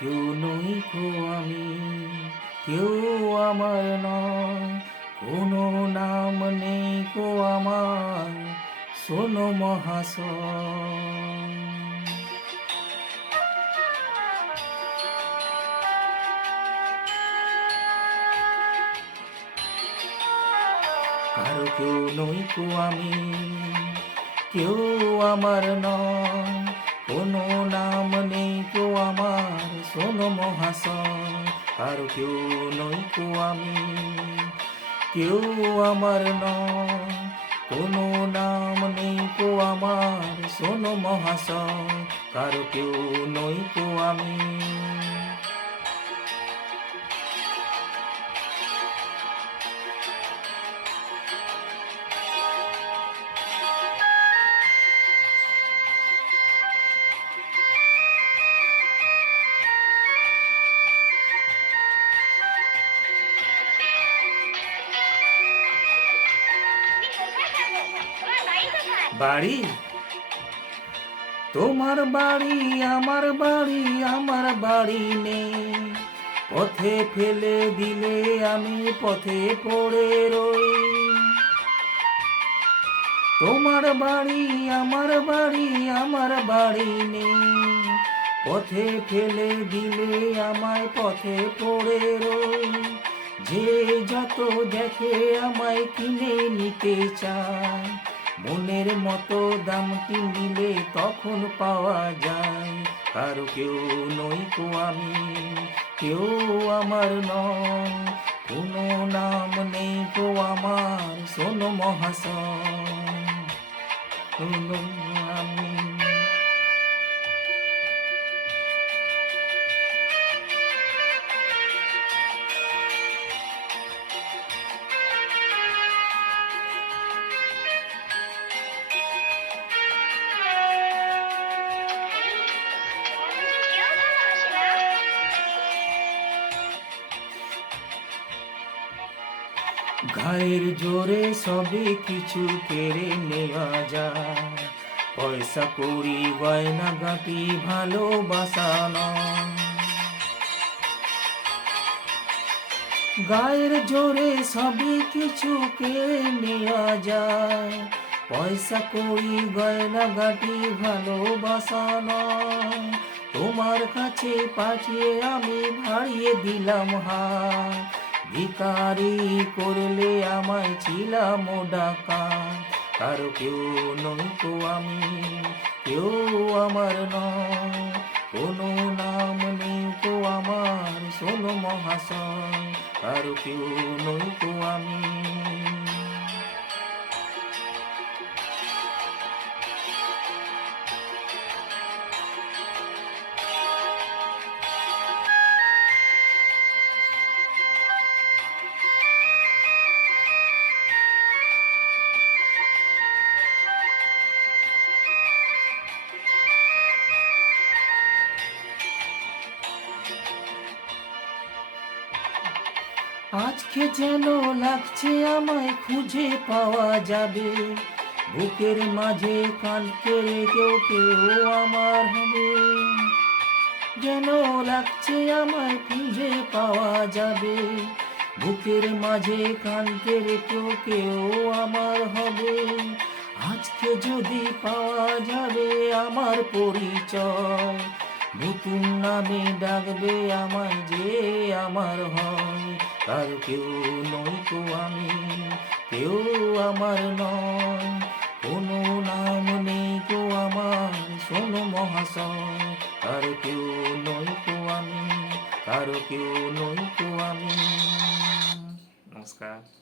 কেউ নই কো আমি, কেউ আমার নয়, কোনো নাম নেই কো আমার, শোনো মহাশয়। কারো কেউ নই কো আমি, কেউ আমার নয়, কোনো নাম নেই কো আমার, শোনো মহাশয়। কারো কেউ নই কো আমি, কেউ আমার নয়, কোনো নাম নেই কো আমার, শোনো মহাশয়। কারো কেউ নই কো আমি। বাড়ি, তোমার বাড়ি আমার বাড়ি, আমার বাড়ি নেই। পথে ফেলে দিলে আমি পথে পড়ে রই। তোমার বাড়ি আমার বাড়ি, আমার বাড়ি নেই। পথে ফেলে দিলে আমায় পথে পড়ে রই। যে যত দেখে আমায় কিনে নিতে চায়, মনের মতো দামটি নিলে তখন পাওয়া যায়। কারো কেউ নই কো আমি, কেউ আমার নয়, কোনো নাম নেই কো আমার, শোনো মহাশয়। শোনো আমি। গায়ের জোরে সবে কিছু কেড়ে নেওয়া যায়, পয়সা কড়ি গয়না গাটি ভালোবাসা নয়। গায়ের জোরে সবে কিছু কেড়ে নেওয়া যায়, পয়সা কড়ি গয়না গাটি ভালোবাসা নয়। তোমার কাছে পাঠিয়ে আমি ভাড়িয়ে দিলাম হাত, ভিখারি করলে আমায় ছিলাম ডাকাত। কারো কেউ নই কো আমি, কেউ আমার নয়, কোনো নাম নেই কো আমার, শোনো মহাশয়। কারো কেউ নই কো আমি। আজকে যেন লাগছে আমায় খুঁজে পাওয়া যাবে, বুকের মাঝে কাঁদতে রেখেও কেউ আমার হবে। যেন লাগছে আমায় খুঁজে পাওয়া যাবে, বুকের মাঝে কাঁদতে রেখেও কেউ আমার হবে। আজকে যদি পাওয়া যাবে আমার পরিচয়, নতুন নামে ডাকবে আমায় যে আমার হয়। কারো কেউ নই কো আমি, কেউ আমার নয়, কোনো নাম নেই কো আমার, শোনো মহাশয়। কারো কেউ নই কো আমি, কারো কেউ নই কো আমি। নমস্কার।